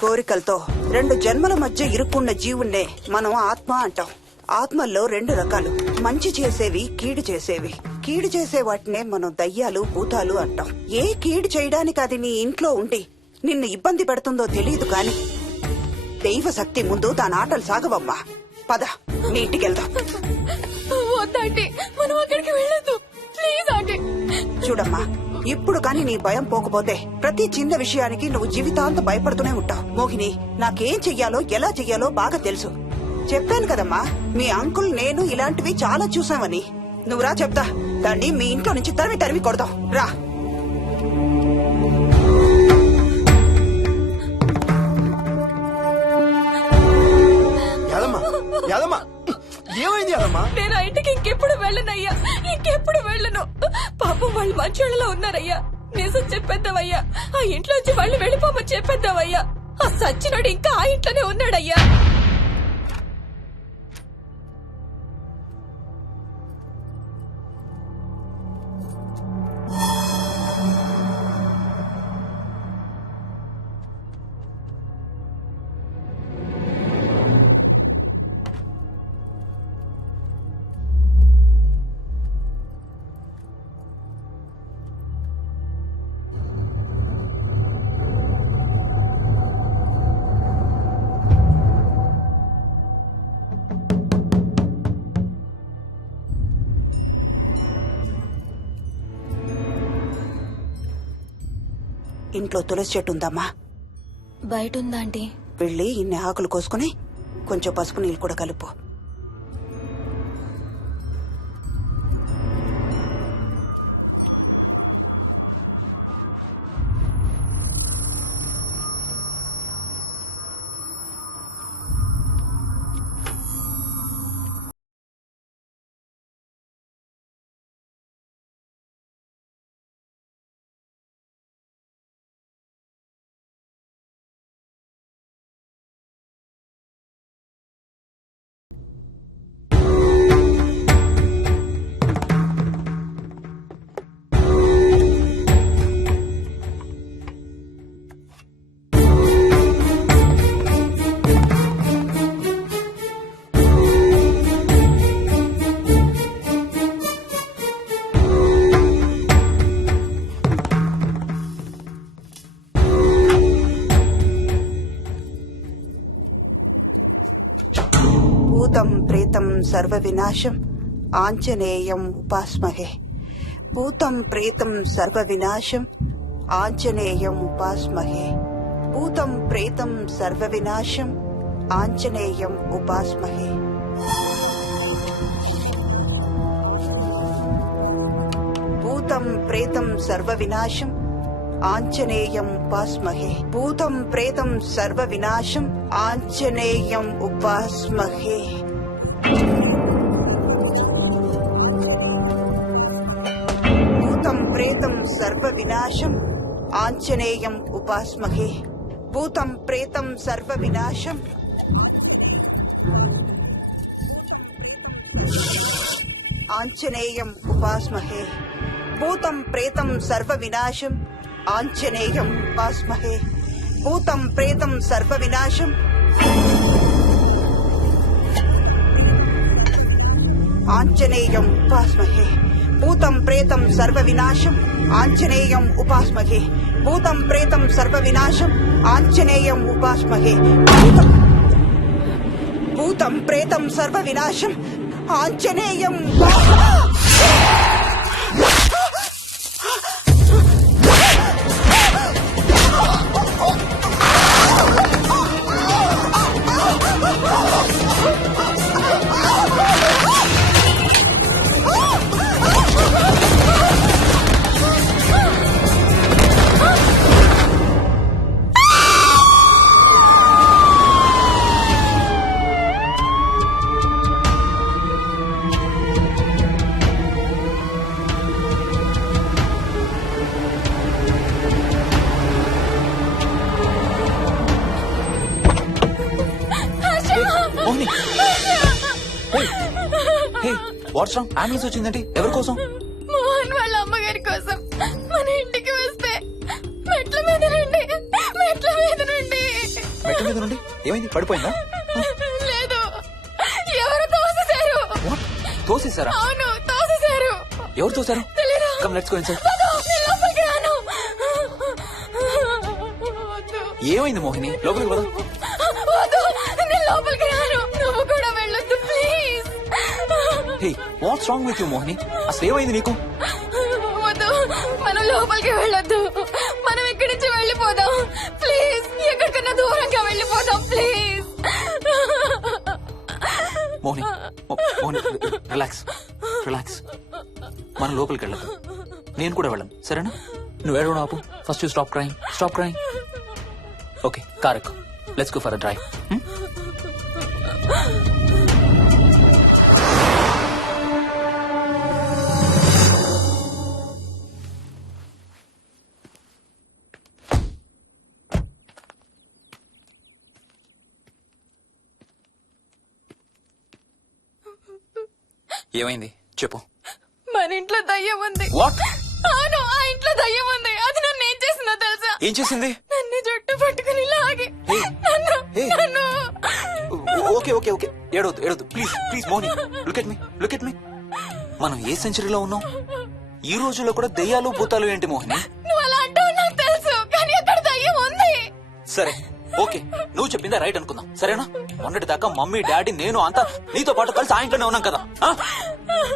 కోరికలతో 2 జన్మల మధ్య ఇరుక్కున్న జీవుణ్ణే మనం ఆత్మ అంటాం. ఆత్మల్లో 2 రకాలు, మంచి చేసేవి, కీడు చేసేవి. కీడు చేసే వాటినే మనం దయ్యాలు, భూతాలు అంటాం. ఏ కీడు చేయడానికి అది నీ ఇంట్లో ఉండి నిన్ను ఇబ్బంది పెడుతుందో తెలియదు కాని దైవ శక్తి ముందు దాని ఆటలు సాగవమ్మా. పద, నీ ఇంటికి వెళ్దాం. చూడమ్మా, ఇప్పుడు కాని నీ భయం పోకపోతే ప్రతి చిన్న విషయానికి నువ్వు జీవితాంతం భయపడుతూనే ఉంటావు. మోహిని, నాకేం చెయ్యాలో ఎలా చెయ్యాలో బాగా తెలుసు. చెప్పాను కదమ్మా, మీ అంకుల్ నేను ఇలాంటివి చాలా చూసామని. నువ్వు రా చెప్తా. దాన్ని మీ ఇంట్లో నుంచి తరిమి కొడదాం. రా. ఏమైంది అదమ్మా? నేను ఆ ఇంటికి ఇంకెప్పుడు వెళ్ళనయ్యా, ఇంకెప్పుడు వెళ్ళను. పాపం వాళ్ళు మంచోళ్ళలో ఉన్నారయ్యా. నిజం చెప్పేద్దామయ్యా, ఆ ఇంట్లోంచి వాళ్ళు వెళ్ళిపోమని చెప్పేద్దామయ్యా. ఆ సచ్చినోడు ఇంకా ఆ ఇంట్లోనే ఉన్నాడయ్యా. ఇంట్లో తులసి చెట్టు ఉందమ్మా. బయట ఉందా ఆంటీ? వెళ్ళి ఇన్ని ఆకులు కోసుకుని కొంచెం పసుపు నీళ్ళు కూడా కలుపు. భూతం ప్రేతం సర్వ వినాశం ఆంజనేయం ఉపాస్మహే. భూతం ప్రేతం సర్వ వినాశం ఆంజనేయం ఉపాస్మహే. భూతం ప్రేతం సర్వ వినాశం ఆంజనేయం ఉపాస్మహే. భూతం ప్రేతం సర్వ వినాశం ఆంజనేయం ఉపాస్మహే. భూతం ప్రేతం సర్వ వినాశం ఆంజనేయం ఉపాస్మహే. భూతం ప్రేతం సర్వ వినాశం ఆంజనేయం ఉపాస్మహే. భూతం ప్రేతం సర్వ వినాశం ఆంజనేయం ఉపాస్మహే. భూతం ప్రేతం సర్వ వినాశం ఆంజనేయం ఉపాస్మహే. భూతం ప్రేతం సర్వ వినాశం ఆంజనేయం ఉపాస్మహే. భూతం ప్రేతం సర్వ వినాశం ఆంజనేయం ఉపాస్మహే. భూతం ప్రేతం సర్వ వినాశం ఆంజనేయం ఉపాస్మహే. భూతం ప్రేతం సర్వ వినాశం ఆంజనేయం. What's wrong? అంబులెన్స్ వచ్చిందంటే ఎవరి కోసం? మోహన్ వాళ్ళ అమ్మగారి కోసం. మన ఇంటికి వస్తే మెట్ల మీద నుండి ఏమైంది? పడిపోయిందా? లేదు, ఎవరు తోసేశారు. What? తోసేశారా? అవును, తోసేశారు. ఎవరు తోసారు? తెలీదు. Come let's go inside. నేను లోపలికి రాను. వద్దు. ఏమైంది మోహిని? లోపలికి పద. వద్దు, నేను లోపలికి రాను. నువ్వు కూడా వెళ్ళొద్దు please. Hey, what's wrong with you Mohini? అసలు ఏమైంది నీకు? వద్దు, మనం లోపలికి వెళ్ళొద్దు. మనం ఇక్కడి నుంచి వెళ్ళిపోదాం ప్లీజ్. ఎక్కడికన్నా దూరంగా వెళ్ళిపోదాం please. Mohini, Mohini, relax relax. మనం లోపలికి వెళ్ళదు. నేను కూడా వెళ్ళను, సరేనా? నువ్వు ఏడవడం ఆపు. First you stop crime. Stop crime. Okay, car ఎక్కు. Let's go for a drive. ఏమైంది చెప్పు. మన ఇంట్లో దయ్యం ఉంది. వాట్? అవును, ఆ ఇంట్లో దయ్యం ఉంది. అది నన్ను ఏం చేసిందో తెలుసా? ఏం చేసింది? నన్ను జుట్టు పట్టుకుని లాగి Hey. నన్ను Hey. నన్ను ఓకే ఓకే ఓకే, ఏడవద్దు ఏడవద్దు please please Mohini. Look at me, look at me. మనం ఏ సెంచరీలో ఉన్నాం? ఈ రోజుల్లో కూడా దెయ్యాలు భూతాలు ఏంటి మోహిని? నువ్వు అలా అంటావు నాకు తెలుసు, కానీ అక్కడ దయ్యం ఉంది. సరే ఓకే, నువ్వు చెప్పిందే రైట్ అనుకుందాం, సరేనా? మొన్నటి దాకా మమ్మీ డాడీ నేను అంతా నీతో పాటు కలిసి ఆ ఇంట్లోనే ఉన్నాం కదా. ఆ?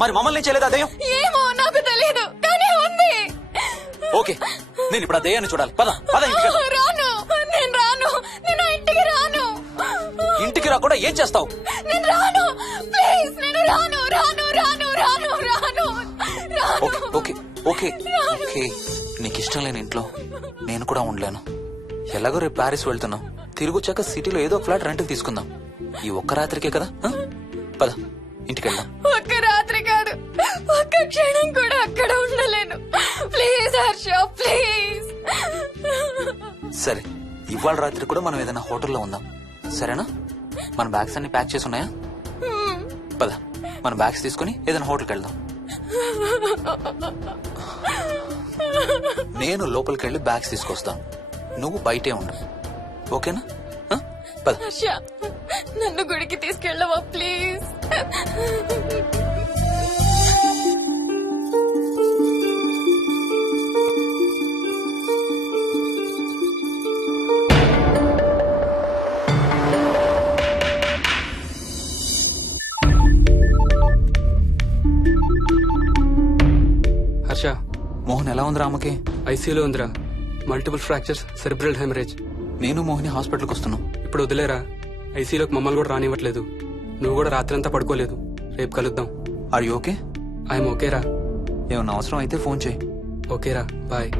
మరి మమ్మల్ని చేయలేదా దయ్యం? ఏమో నాకు తెలియదు, కానీ ఉంది. ఓకే, నేను ఇప్పుడు ఆ దయ్యాన్ని చూడాలి. పద పద ఇంటికి వెళ్దాం. రాను, నేను రాను. నేను ఆ ఇంటికి రాను. ఇంటికి రాకుండా ఏం చేస్తావు? నేను రాను ప్లీజ్. నేను రాను రాను రాను రాను రాను రాను. ఓకే ఓకే ఓకే ఓకే, నీకు ఇష్టం లేని ఇంట్లో నేను కూడా ఉండలేను. ఎలాగో రేపు ప్యారిస్ వెళ్తున్నాం. తిరిగి వచ్చాక సిటీలో ఏదో ఒక ఫ్లాట్ రెంట్కి తీసుకుందాం. ఈ ఒక్క రాత్రికే కదా. ఆ? పద ఇంటికి వెళ్దాం. ఒక్క రాత్రి కాదు, ఒక్క క్షణం కూడా అక్కడ ఉండలేను. Please Harsha, please. సరే, ఇవాళ రాత్రి కూడా మనం ఏదైనా హోటల్లో ఉందాం, సరేనా? మన బ్యాగ్స్ అన్ని ప్యాక్ చేసి ఉన్నాయా? పద మన బ్యాగ్స్ తీసుకుని ఏదైనా హోటల్కి వెళ్దాం. నేను లోపలికి వెళ్ళి బ్యాగ్స్ తీసుకొస్తాను, నువ్వు బయటే ఉండు, ఓకేనా? ఆ? పద. హర్ష, నన్ను గుడికి తీసుకెళ్ళవా ప్లీజ్? హర్ష, మోహన్ ఎలా ఉంది రామకి? ఐసీయూలో ఉందిరా. Multiple fractures, cerebral haemorrhage. నేను మోహిని హాస్పిటల్కి వస్తున్నాం. ఇప్పుడు వదిలేరా, ఐసీయూలోకి మమ్మల్ని కూడా రానివ్వట్లేదు. నువ్వు కూడా రాత్రంతా పడుకోలేదు. రేపు కలుద్దాం. Are you okay? ఐఎమ్ ఓకేరా. ఏమన్నా అవసరం అయితే ఫోన్ చేయి. ఓకేరా, బాయ్.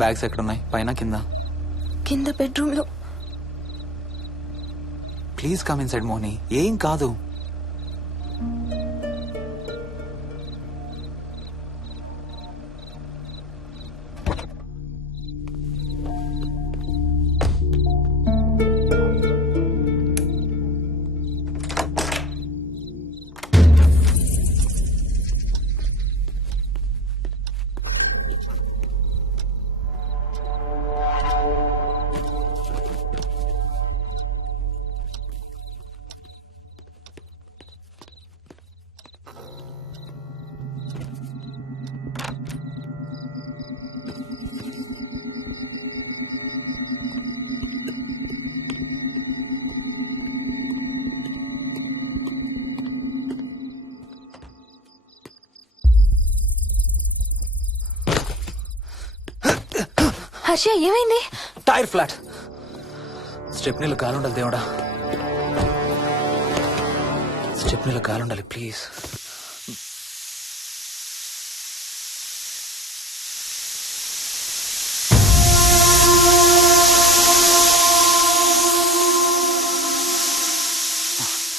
బ్యాగ్స్ ఎక్కడున్నాయి? పైన కింద? కింద బెడ్రూమ్ లో. Please come inside Mohini, ఏం కాదు. హర్ష, ఏమైంది? Tyre flat. స్టెప్నీలో గాలుండాలి దేవుడా, స్టెప్నీలో గాలుండాలి please.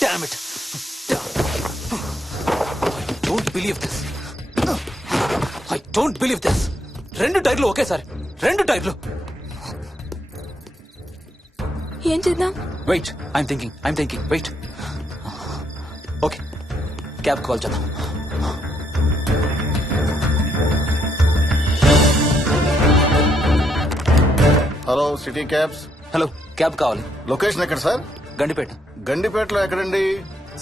Damn it. I don't believe this. I don't believe this. 2 టైర్లు ఒకేసారి. రెండు టైర్లు. ఏం చేద్దాం? Wait, I'm thinking, wait. Okay, cab call చేద్దాం. Hello city cabs. Hello, cab కావాలి. లొకేషన్ ఎక్కడ సార్? గండిపేట. గండిపేటలో ఎక్కడండి?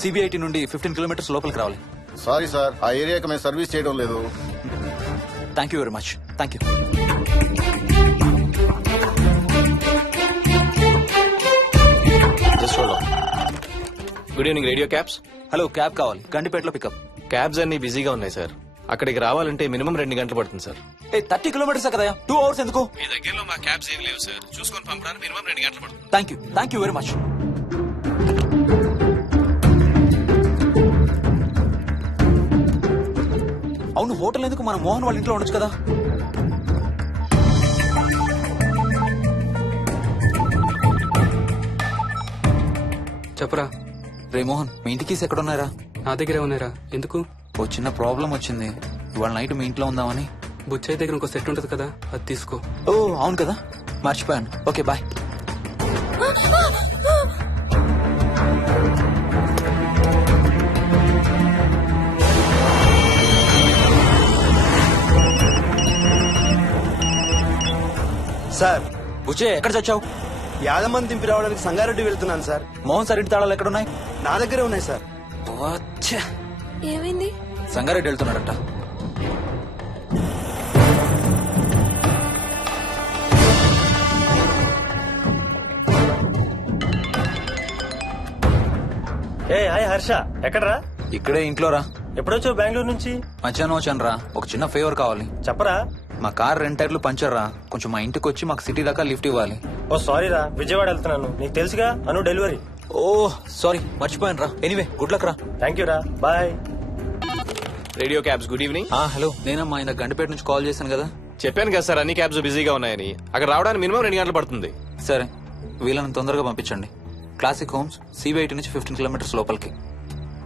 సిబిఐటి నుండి 15 కిలోమీటర్స్ లోపలికి రావాలి. సారీ సార్, ఆ ఏరియాకి మేము సర్వీస్ చేయడం లేదు. Thank you very much. Thank you. Good evening radio cabs. Hello, cab కావాలి. గండిపేటలో పికప్. క్యాబ్స్ అన్ని బిజీగా ఉన్నాయి సార్. అక్కడికి రావాలంటే మినిమం 2 గంటలు పడుతుంది సార్. 30 కిలోమీటర్స్ కదా, 2 అవర్స్ ఎందుకు? మీ దగ్గరలో మా క్యాబ్స్ ఏమి లేవు సార్. చూసుకొని పంపడానికి మినిమం 2 గంటలు పడుతుంది. Thank you very much. అవును, హోటల్ ఎందుకు? మన మోహన్ వాళ్ళ ఇంట్లో ఉండొచ్చు కదా. చెప్పరా. రే మోహన్, మీ ఇంటికి ఎక్కడ ఉన్నారా? నా దగ్గరే ఉన్నారా? ఎందుకు? ఓ చిన్న ప్రాబ్లం వచ్చింది. ఇవాళ నైట్ మీ ఇంట్లో ఉందామని. బుచ్చయ్య దగ్గర ఇంకో సెట్ ఉంటది కదా, అది తీసుకో. ఓ అవును కదా, మర్చిపోయాను. Okay bye. సార్, బుచ్చే, ఎక్కడ చచ్చావు? యాదమ్మని దింపి రావడానికి సంగారెడ్డి వెళ్తున్నాను సార్. మోహన్ సార్ ఇంటి తాళాలు ఎక్కడున్నాయి? నా దగ్గరే ఉన్నాయి సార్. వచ్చే, ఏమైంది? సంగారెడ్డి వెళ్తున్నాడట. ఏ హాయ్ హర్ష, ఎక్కడరా? ఇక్కడే ఇంట్లో రా. ఎప్పుడొచ్చావు బెంగళూరు నుంచి? మధ్యాహ్నం వచ్చాను రా. ఒక చిన్న ఫేవర్ కావాలి. చెప్పరా. మా కార్ 2 టైర్లు పంచర్ రా. కొంచెం మా ఇంటికి వచ్చి మాకు సిటీ దాకా లిఫ్ట్ ఇవ్వాలి. ఓ సారీ రా, విజయవాడ వెళ్తున్నాను. నీకు తెలుసుగా, అను డెలివరీ. ఓ సారీ, మర్చిపోయాను రా. ఎనీవే, గుడ్ లక్ రా. థ్యాంక్ యూ రా, bye. Radio cabs good evening. Hello, నేనమ్మా ఇంత గంటపేట నుంచి కాల్ చేశాను కదా. చెప్పాను కదా సార్, అన్ని క్యాబ్స్ బిజీగా ఉన్నాయని. అక్కడ రావడానికి మినిమం 2 గంటలు పడుతుంది. సరే, వీళ్ళని తొందరగా పంపించండి. క్లాసిక్ హోమ్స్ సిబిఐటి నుంచి 15 కిలోమీటర్స్ లోపలికి.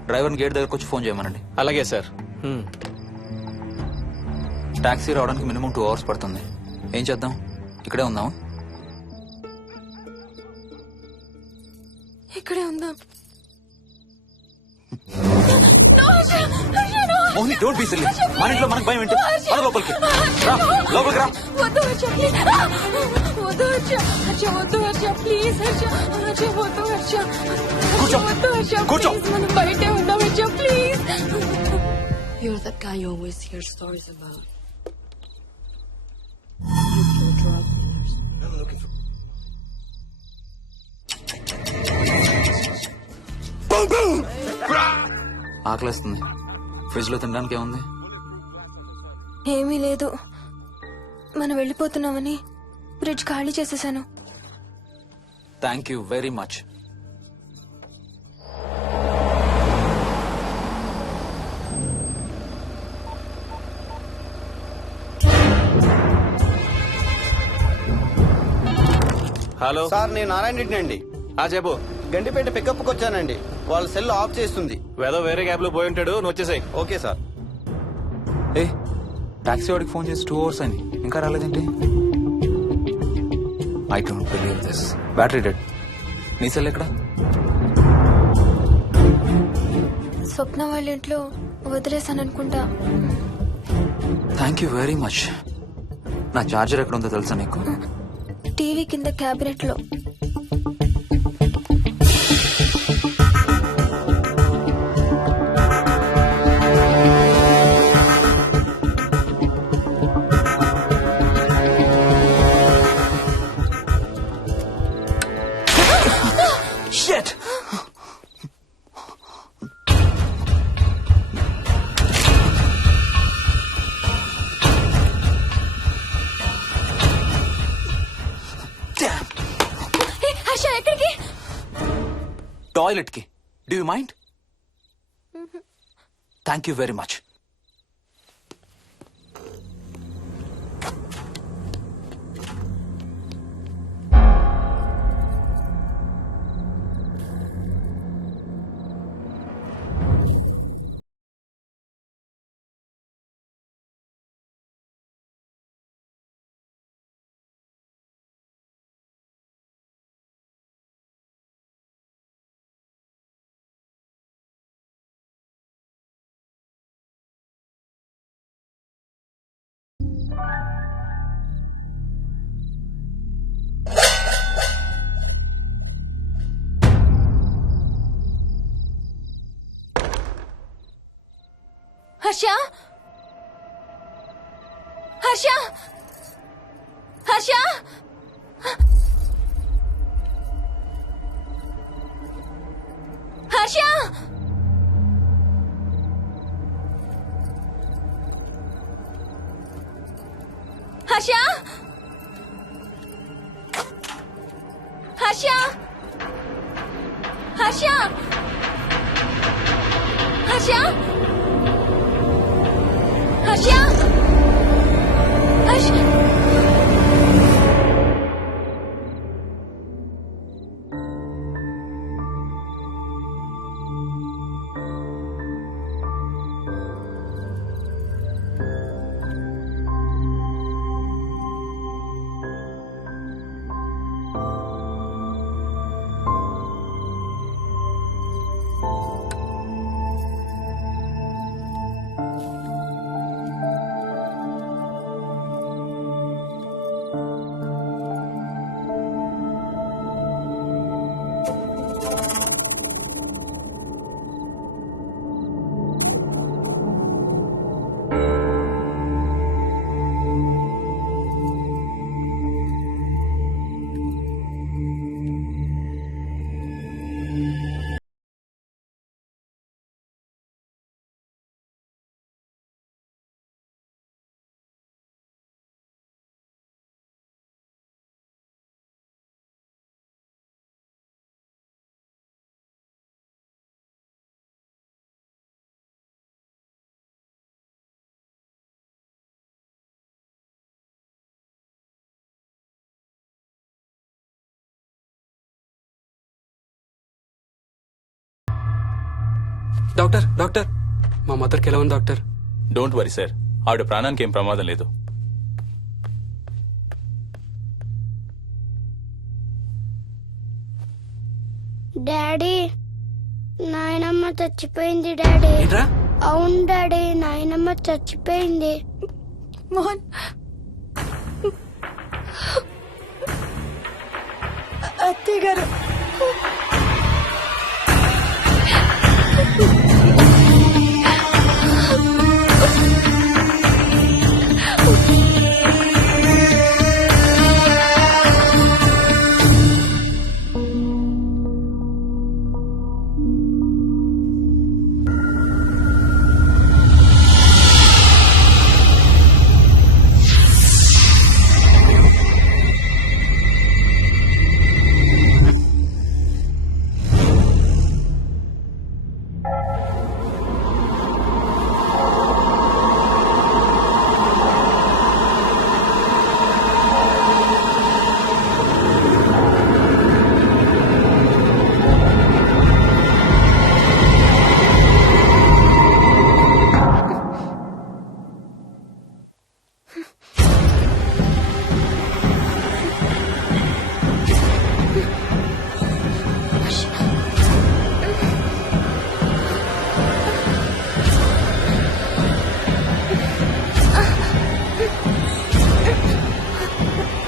డ్రైవర్ని గేట్ దగ్గరకు వచ్చి ఫోన్ చేయమనండి. అలాగే సార్. టాక్సీ రావడానికి మినిమం 2 అవర్స్ పడుతుంది. ఏం చేద్దాం? ఇక్కడే ఉందాం. ఇక్కడే ఉందాం. Only don't be silly. మన ఇంట్లో మనకు భయం ఏంటి? మన లోపలికి రా, లోపలికి రా. వద్దు హర్ష, ప్లీజ్. వద్దు హర్ష, హర్ష వద్దు హర్ష, ప్లీజ్ హర్ష. హర్ష వద్దు హర్ష. కూర్చో. వద్దు హర్ష, కూర్చో. ప్లీజ్. మనం బయటే ఉందాం Harsha, please. You're that guy you always hear stories about. You kill drug dealers. ఆకలేస్తుంది. ఫ్రిడ్జ్ లో తినడానికి ఏముంది? ఏమీ లేదు. మనం వెళ్ళిపోతున్నామని ఫ్రిడ్జ్ ఖాళీ చేసేసాను. Thank you very much. Hello sir, నేను నారాయణ రెడ్డి అండి. చెప్పు. గండిపేట పికప్ కు వచ్చానండి. వాళ్ళ సెల్ ఆఫ్ చేస్తుంది. ఏదో వేరే క్యాబ్ లో పోయి ఉంటాడు, నువ్వు వచ్చేసాయి. Okay sir. ఏ, టాక్సీ వాడికి ఫోన్ చేసి 2 అవర్స్ అయింది, ఇంకా రాలేదేంటి? I don't believe this. Battery dead. నీ సెల్ ఎక్కడ? స్వప్న వాళ్ళ ఇంట్లో వదిలేసాను అనుకుంటా. Thank you very much. నా చార్జర్ ఎక్కడ ఉందో తెలుసా నీకు? టీవీ కింద క్యాబినెట్ లో. Shit! Damn! హర్ష ఎక్కడికి? టాయిలెట్ కి. Do you mind? Thank you very much. Harsha Harsha Harsha Harsha Harsha Harsha Harsha Harsha Harsha Harsha doctor doctor మా మదర్కి ఎలా ఉంది డాక్టర్? డోంట్ వరీ సార్, ఆవిడ ప్రాణానికి ఏం ప్రమాదం లేదు. డాడీ నాయనమ్మ చచ్చిపోయింది డాడీ. ఏంట్రా? అవును డాడీ, నాయనమ్మ చచ్చిపోయింది. మోహన్ అత్తయ్య గారు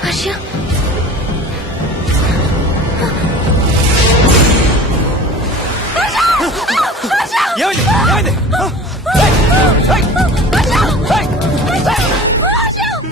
హర్ష ఏమైంది? ఏమైంది?